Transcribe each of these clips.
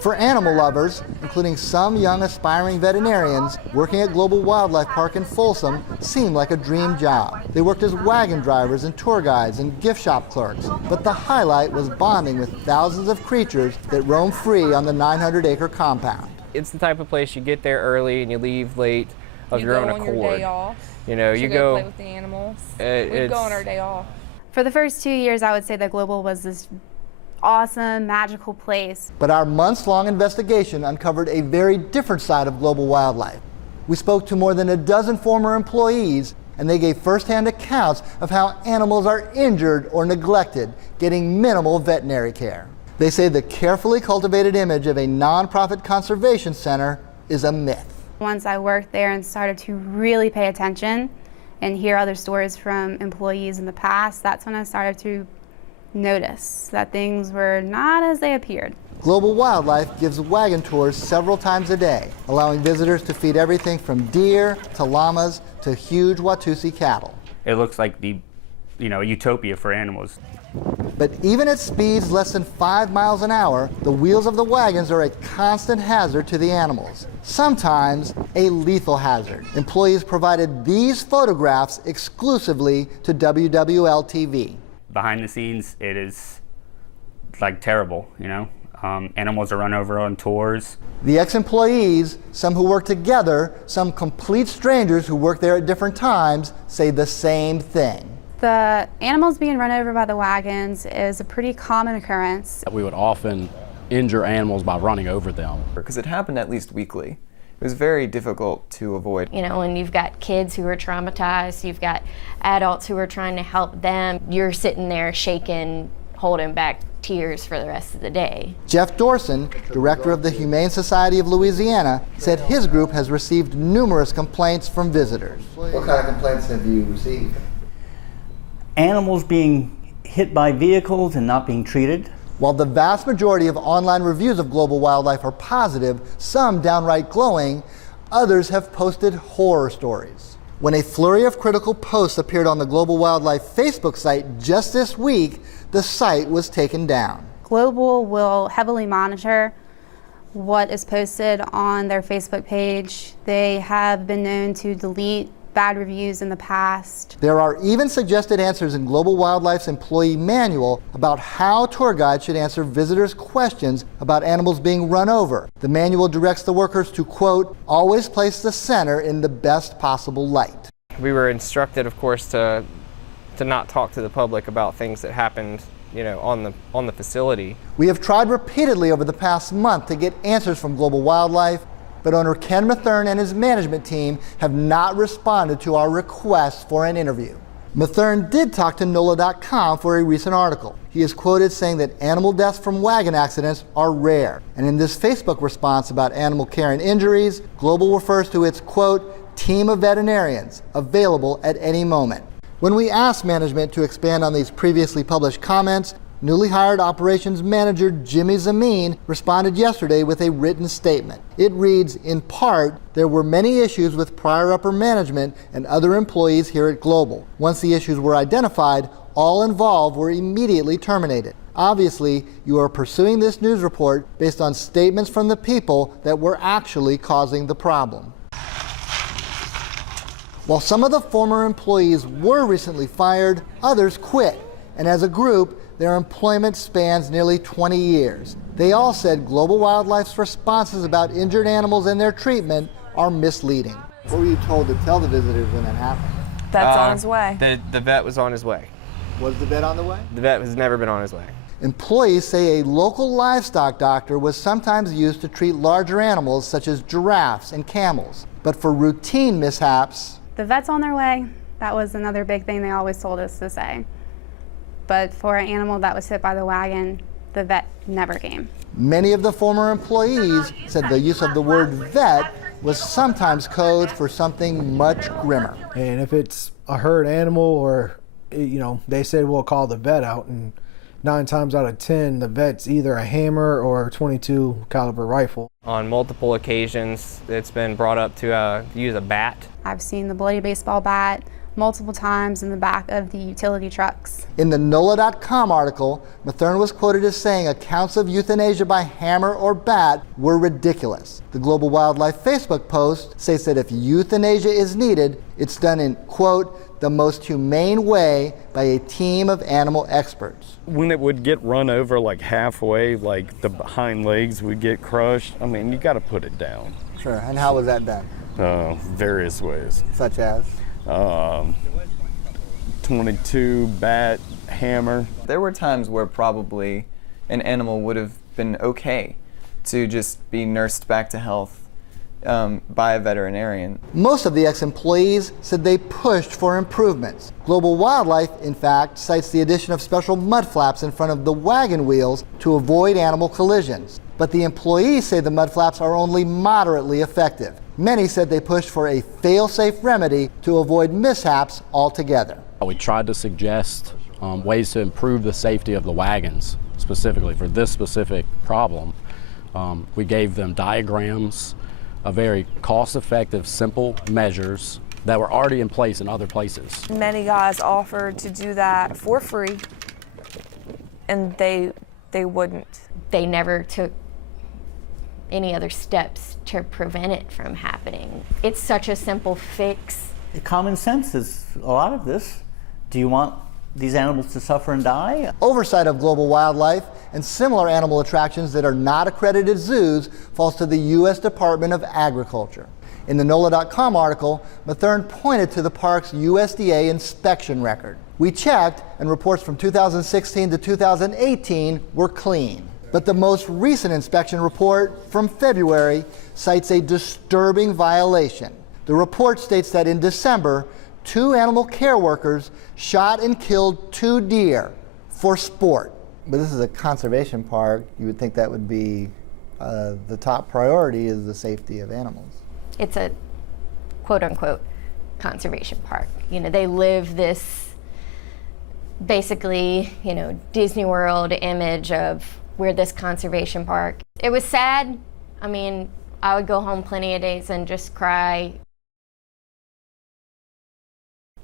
For animal lovers, including some young aspiring veterinarians, working at Global Wildlife Park in Folsom seemed like a dream job. They worked as wagon drivers and tour guides and gift shop clerks, but the highlight was bonding with thousands of creatures that roam free on the 900-acre compound. It's the type of place you get there early and you leave late of your own accord. You go on your day off. You know, you go play with the animals. We go on our day off. For the first 2 years, I would say that Global was this awesome, magical place. But our months-long investigation uncovered a very different side of Global Wildlife. We spoke to more than a dozen former employees, and they gave firsthand accounts of how animals are injured or neglected, getting minimal veterinary care. They say the carefully cultivated image of a nonprofit conservation center is a myth. Once I worked there and started to really pay attention and hear other stories from employees in the past, that's when I started to notice that things were not as they appeared. Global Wildlife gives wagon tours several times a day, allowing visitors to feed everything from deer to llamas to huge Watusi cattle. It looks like the, utopia for animals. But even at speeds less than 5 miles an hour, the wheels of the wagons are a constant hazard to the animals, sometimes a lethal hazard. Employees provided these photographs exclusively to WWL-TV. Behind the scenes, it is like terrible, Animals are run over on tours. The ex-employees, some who work together, some complete strangers who work there at different times, say the same thing. The animals being run over by the wagons is a pretty common occurrence. We would often injure animals by running over them. Because it happened at least weekly. It was very difficult to avoid. When you've got kids who are traumatized, you've got adults who are trying to help them, you're sitting there shaking, holding back tears for the rest of the day. Jeff Dorson, director of the Humane Society of Louisiana, said his group has received numerous complaints from visitors. What kind of complaints have you received? Animals being hit by vehicles and not being treated. While the vast majority of online reviews of Global Wildlife are positive, some downright glowing, others have posted horror stories. When a flurry of critical posts appeared on the Global Wildlife Facebook site just this week, the site was taken down. Global will heavily monitor what is posted on their Facebook page. They have been known to delete bad reviews in the past. There are even suggested answers in Global Wildlife's employee manual about how tour guides should answer visitors' questions about animals being run over. The manual directs the workers to, quote, always place the center in the best possible light. We were instructed, of course, to not talk to the public about things that happened, on the facility. We have tried repeatedly over the past month to get answers from Global Wildlife, but owner Ken Mathern and his management team have not responded to our requests for an interview. Mathern did talk to NOLA.com for a recent article. He is quoted saying that animal deaths from wagon accidents are rare. And in this Facebook response about animal care and injuries, Global refers to its, quote, team of veterinarians available at any moment. When we asked management to expand on these previously published comments, newly hired operations manager Jimmy Zameen responded yesterday with a written statement. It reads, in part, there were many issues with prior upper management and other employees here at Global. Once the issues were identified, all involved were immediately terminated. Obviously, you are pursuing this news report based on statements from the people that were actually causing the problem. While some of the former employees were recently fired, others quit. And as a group, their employment spans nearly 20 years. They all said Global Wildlife's responses about injured animals and their treatment are misleading. What were you told to tell the visitors when that happened? That's on his way. The vet was on his way. Was the vet on the way? The vet has never been on his way. Employees say a local livestock doctor was sometimes used to treat larger animals such as giraffes and camels. But for routine mishaps, The vet's on their way. That was another big thing they always told us to say. But for an animal that was hit by the wagon, the vet never came. many of the former employees said the use of the word vet was sometimes code for something much grimmer. And if it's a herd animal or, they said we'll call the vet out, and 9 times out of 10, the vet's either a hammer or a .22 caliber rifle. On multiple occasions, it's been brought up to use a bat. I've seen the bloody baseball bat, multiple times in the back of the utility trucks. In the NOLA.com article, Mathern was quoted as saying accounts of euthanasia by hammer or bat were ridiculous. The Global Wildlife Facebook post states that if euthanasia is needed, it's done in, quote, the most humane way by a team of animal experts. When it would get run over like halfway, like the hind legs would get crushed, I mean, you got to put it down. Sure, and how was that done? Various ways. Such as? 22 bat, hammer. There were times where probably an animal would have been okay to just be nursed back to health by a veterinarian. Most of the ex-employees said they pushed for improvements. Global Wildlife, in fact, cites the addition of special mud flaps in front of the wagon wheels to avoid animal collisions. But the employees say the mud flaps are only moderately effective. Many said they pushed for a fail-safe remedy to avoid mishaps altogether. We tried to suggest ways to improve the safety of the wagons, specifically for this specific problem. We gave them diagrams of very cost-effective, simple measures that were already in place in other places. Many guys offered to do that for free, and they wouldn't. They never took any other steps to prevent it from happening. It's such a simple fix. Common sense is a lot of this. Do you want these animals to suffer and die? Oversight of Global Wildlife and similar animal attractions that are not accredited zoos falls to the U.S. Department of Agriculture. In the NOLA.com article, Mathern pointed to the park's USDA inspection record. We checked, and reports from 2016 to 2018 were clean. But the most recent inspection report from February cites a disturbing violation. The report states that in December, 2 animal care workers shot and killed 2 deer for sport. But this is a conservation park. You would think that would be the top priority is the safety of animals. It's a quote-unquote conservation park. You know, they live this basically, you know, Disney World image of we're this conservation park. It was sad. I mean, I would go home plenty of days and just cry.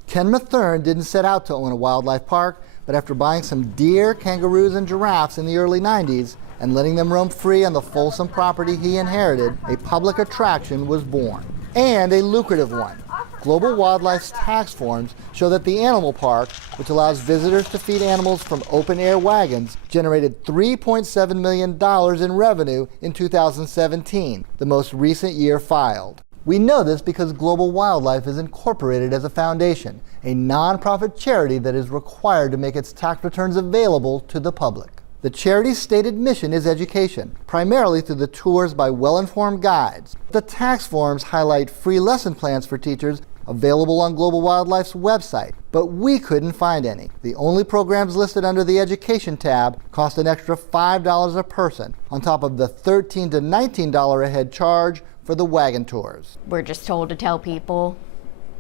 Ken Mathern didn't set out to own a wildlife park, but after buying some deer, kangaroos, and giraffes in the early 90s and letting them roam free on the Folsom property he inherited, a public attraction was born, and a lucrative one. Global Wildlife's tax forms show that the animal park, which allows visitors to feed animals from open-air wagons, generated $3.7 million in revenue in 2017, the most recent year filed. We know this because Global Wildlife is incorporated as a foundation, a nonprofit charity that is required to make its tax returns available to the public. The charity's stated mission is education, primarily through the tours by well-informed guides. The tax forms highlight free lesson plans for teachers available on Global Wildlife's website, but we couldn't find any. The only programs listed under the Education tab cost an extra $5 a person, on top of the $13 to $19 a head charge for the wagon tours. We're just told to tell people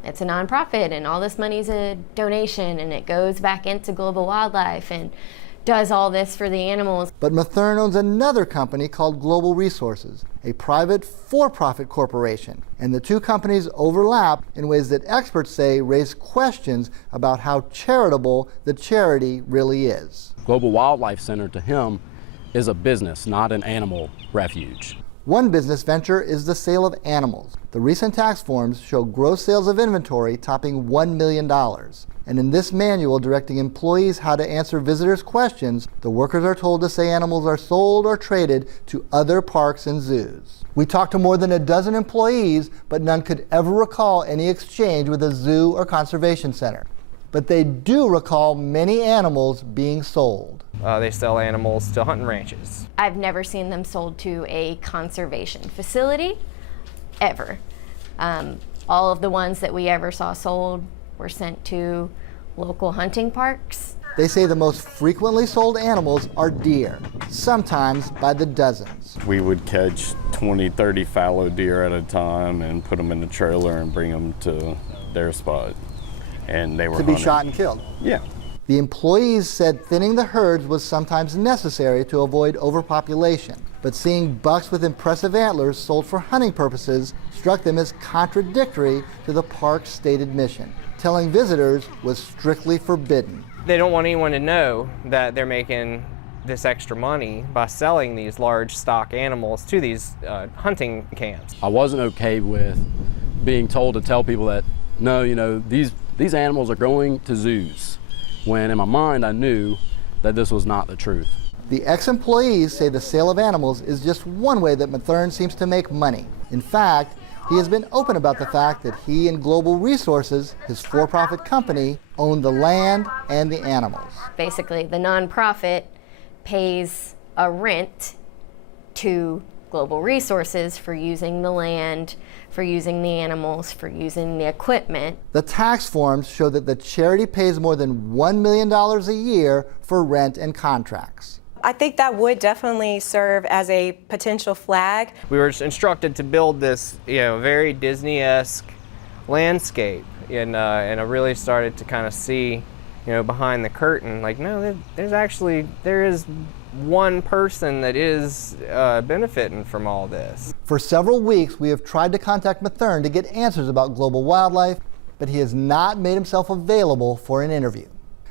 it's a nonprofit and all this money's a donation and it goes back into Global Wildlife and does all this for the animals. But Mathern owns another company called Global Resources, a private for-profit corporation, and the two companies overlap in ways that experts say raise questions about how charitable the charity really is. Global Wildlife Center to him is a business, not an animal refuge. One business venture is the sale of animals. The recent tax forms show gross sales of inventory topping $1 million. And in this manual directing employees how to answer visitors' questions, the workers are told to say animals are sold or traded to other parks and zoos. We talked to more than a dozen employees, but none could ever recall any exchange with a zoo or conservation center. But they do recall many animals being sold. They sell animals to hunting ranches. I've never seen them sold to a conservation facility, ever. All of the ones that we ever saw sold were sent to local hunting parks. They say the most frequently sold animals are deer, sometimes by the dozens. We would catch 20, 30 fallow deer at a time and put them in the trailer and bring them to their spot. And they were to be hunted. shot and killed. Yeah. The employees said thinning the herds was sometimes necessary to avoid overpopulation, but seeing bucks with impressive antlers sold for hunting purposes struck them as contradictory to the park's stated mission. telling visitors was strictly forbidden. They don't want anyone to know that they're making this extra money by selling these large stock animals to these hunting camps. I wasn't okay with being told to tell people that, no, you know, these animals are going to zoos, when in my mind I knew that this was not the truth. The ex-employees say the sale of animals is just one way that Mathern seems to make money. In fact, he has been open about the fact that he and Global Resources, his for-profit company, own the land and the animals. Basically, the nonprofit pays a rent to Global Resources for using the land, for using the animals, for using the equipment. The tax forms show that the charity pays more than $1 million a year for rent and contracts. I think that would definitely serve as a potential flag. We were instructed to build this, very Disney-esque landscape, and I really started to kind of see, behind the curtain, like, no, there is one person that is benefiting from all this. For several weeks, we have tried to contact Mathern to get answers about global wildlife, but he has not made himself available for an interview.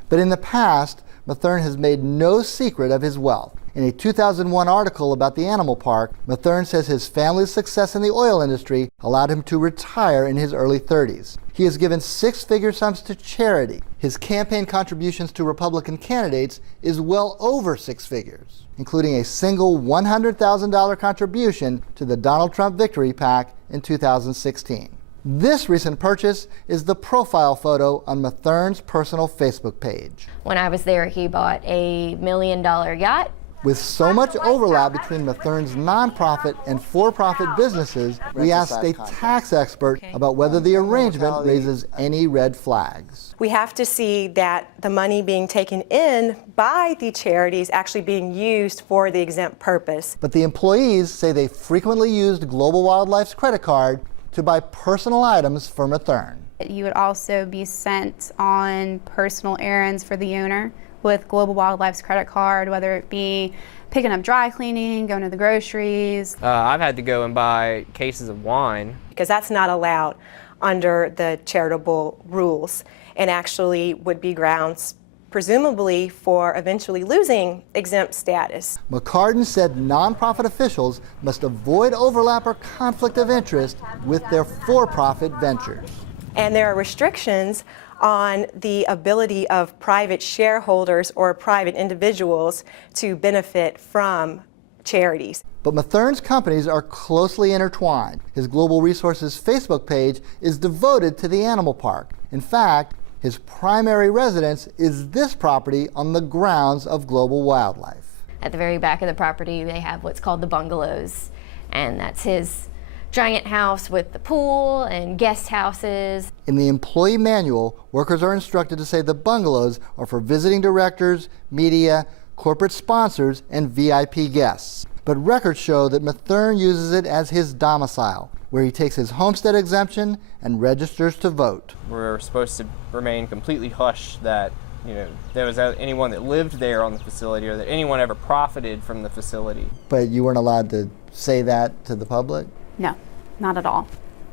But in the past, Mathern has made no secret of his wealth. In a 2001 article about the animal park, Mathern says his family's success in the oil industry allowed him to retire in his early 30s. He has given six-figure sums to charity. His campaign contributions to Republican candidates is well over six figures, including a single $100,000 contribution to the Donald Trump Victory PAC in 2016. This recent purchase is the profile photo on Mathern's personal Facebook page. When I was there, he bought a $1 million yacht. With so much overlap between Mathern's nonprofit and for-profit businesses, we asked a tax expert about whether the arrangement raises any red flags. We have to see that the money being taken in by the charities actually being used for the exempt purpose. But the employees say they frequently used Global Wildlife's credit card to buy personal items for Mathern. You would also be sent on personal errands for the owner with Global Wildlife's credit card, whether it be picking up dry cleaning, going to the groceries. I've had to go and buy cases of wine. Because that's not allowed under the charitable rules and actually would be grounds presumably for eventually losing exempt status. McCartan said nonprofit officials must avoid overlap or conflict of interest with their for-profit ventures. And there are restrictions on the ability of private shareholders or private individuals to benefit from charities. But Mathern's companies are closely intertwined. His Global Resources Facebook page is devoted to the animal park. In fact, his primary residence is this property on the grounds of Global Wildlife. At the very back of the property, they have what's called the bungalows, and that's his giant house with the pool and guest houses. In the employee manual, workers are instructed to say the bungalows are for visiting directors, media, corporate sponsors, and VIP guests. But records show that Mathern uses it as his domicile, where he takes his homestead exemption and registers to vote. We're supposed to remain completely hushed that there was anyone that lived there on the facility or that anyone ever profited from the facility. But you weren't allowed to say that to the public? No, not at all.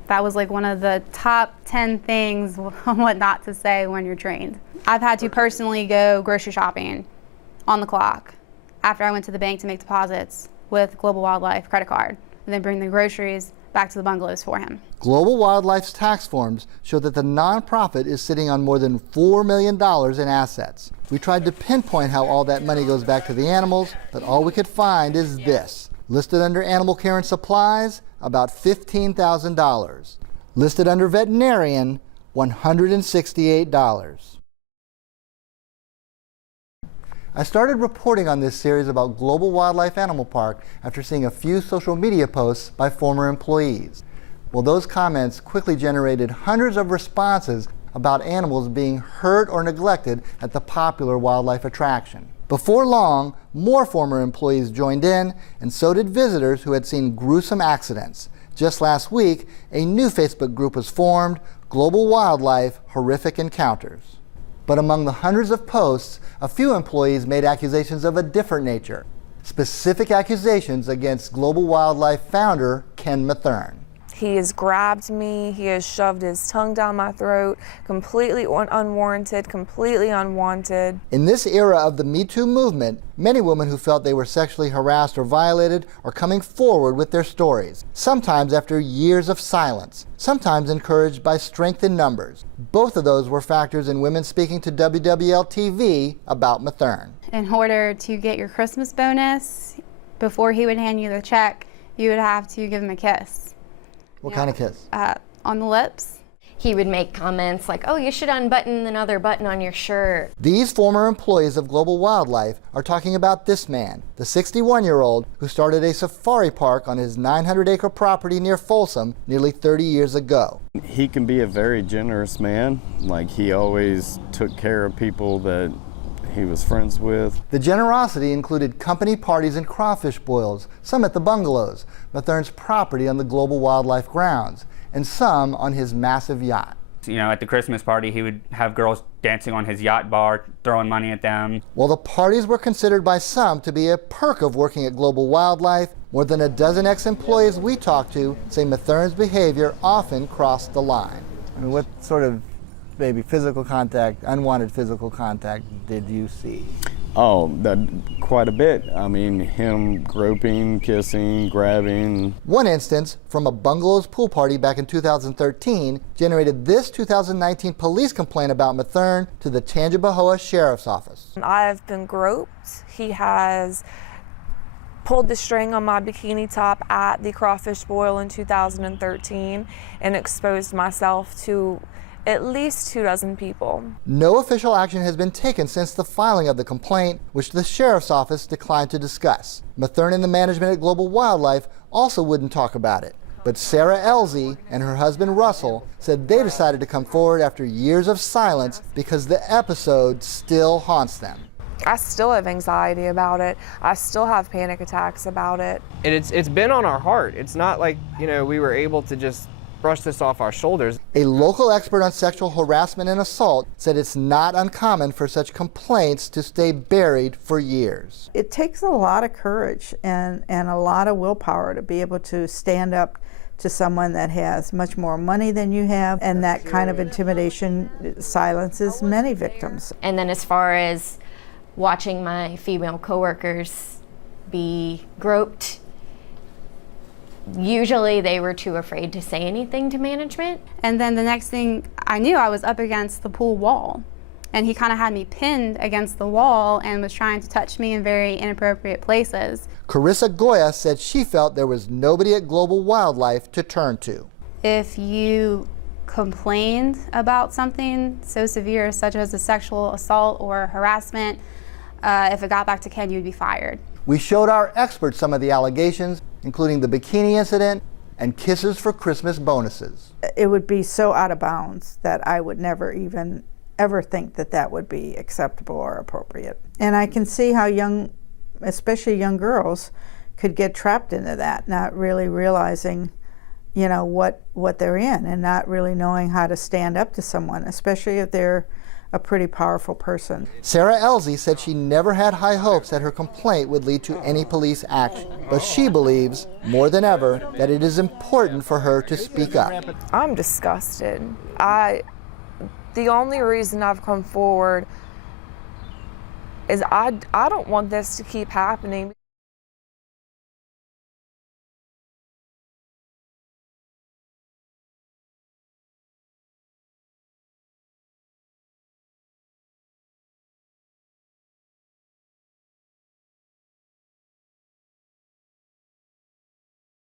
That was like one of the top 10 things on what not to say when you're trained. I've had to personally go grocery shopping on the clock after I went to the bank to make deposits with Global Wildlife credit card and then bring the groceries back to the bungalows for him. Global Wildlife's tax forms show that the nonprofit is sitting on more than $4 million in assets. We tried to pinpoint how all that money goes back to the animals, but all we could find is this. Listed under animal care and supplies, about $15,000. Listed under veterinarian, $168. I started reporting on this series about Global Wildlife Animal Park after seeing a few social media posts by former employees. Well, those comments quickly generated hundreds of responses about animals being hurt or neglected at the popular wildlife attraction. Before long, more former employees joined in, and so did visitors who had seen gruesome accidents. Just last week, a new Facebook group was formed, Global Wildlife Horrific Encounters. But among the hundreds of posts, a few employees made accusations of a different nature. Specific accusations against Global Wildlife founder Ken Mathern. He has grabbed me, he has shoved his tongue down my throat, completely unwarranted, completely unwanted. In this era of the Me Too movement, many women who felt they were sexually harassed or violated are coming forward with their stories, sometimes after years of silence, sometimes encouraged by strength in numbers. Both of those were factors in women speaking to WWL-TV about Methern. In order to get your Christmas bonus, before he would hand you the check, you would have to give him a kiss. What kind of kiss? On the lips. He would make comments like, oh, you should unbutton another button on your shirt. These former employees of Global Wildlife are talking about this man, the 61-year-old who started a safari park on his 900-acre property near Folsom nearly 30 years ago. He can be a very generous man. Like, he always took care of people that he was friends with. The generosity included company parties and crawfish boils, some at the bungalows, Methern's property on the Global Wildlife grounds, and some on his massive yacht. You know, at the Christmas party, he would have girls dancing on his yacht bar, throwing money at them. While the parties were considered by some to be a perk of working at Global Wildlife, more than a dozen ex-employees we talked to say Methern's behavior often crossed the line. I mean, what sort of maybe physical contact, unwanted physical contact did you see? Oh, quite a bit. I mean, him groping, kissing, grabbing. One instance from a bungalow's pool party back in 2013 generated this 2019 police complaint about Methern to the Tangipahoa Sheriff's Office. I have been groped. He has pulled the string on my bikini top at the crawfish boil in 2013 and exposed myself to at least 24 people. No official action has been taken since the filing of the complaint, which the Sheriff's Office declined to discuss. Methern and the management at Global Wildlife also wouldn't talk about it. But Sarah Elzie and her husband Russell said they decided to come forward after years of silence because the episode still haunts them. I still have anxiety about it. I still have panic attacks about it. It's been on our heart. It's not like, you know, we were able to just brush this off our shoulders. A local expert on sexual harassment and assault said it's not uncommon for such complaints to stay buried for years. It takes a lot of courage and a lot of willpower to be able to stand up to someone that has much more money than you have, and that kind of intimidation silences many victims. And then as far as watching my female coworkers be groped, usually they were too afraid to say anything to management. And then the next thing I knew, I was up against the pool wall. And he kind of had me pinned against the wall and was trying to touch me in very inappropriate places. Carissa Goya said she felt there was nobody at Global Wildlife to turn to. If you complained about something so severe such as a sexual assault or harassment, if it got back to Ken, you'd be fired. We showed our experts some of the allegations, including the bikini incident and kisses for Christmas bonuses. It would be so out of bounds that I would never even ever think that that would be acceptable or appropriate. And I can see how young, especially young girls, could get trapped into that, not really realizing, you know, what they're in, and not really knowing how to stand up to someone, especially if they're a pretty powerful person. Sarah Elzie said she never had high hopes that her complaint would lead to any police action, but she believes, more than ever, that it is important for her to speak up. I'm disgusted. The only reason I've come forward is I don't want this to keep happening.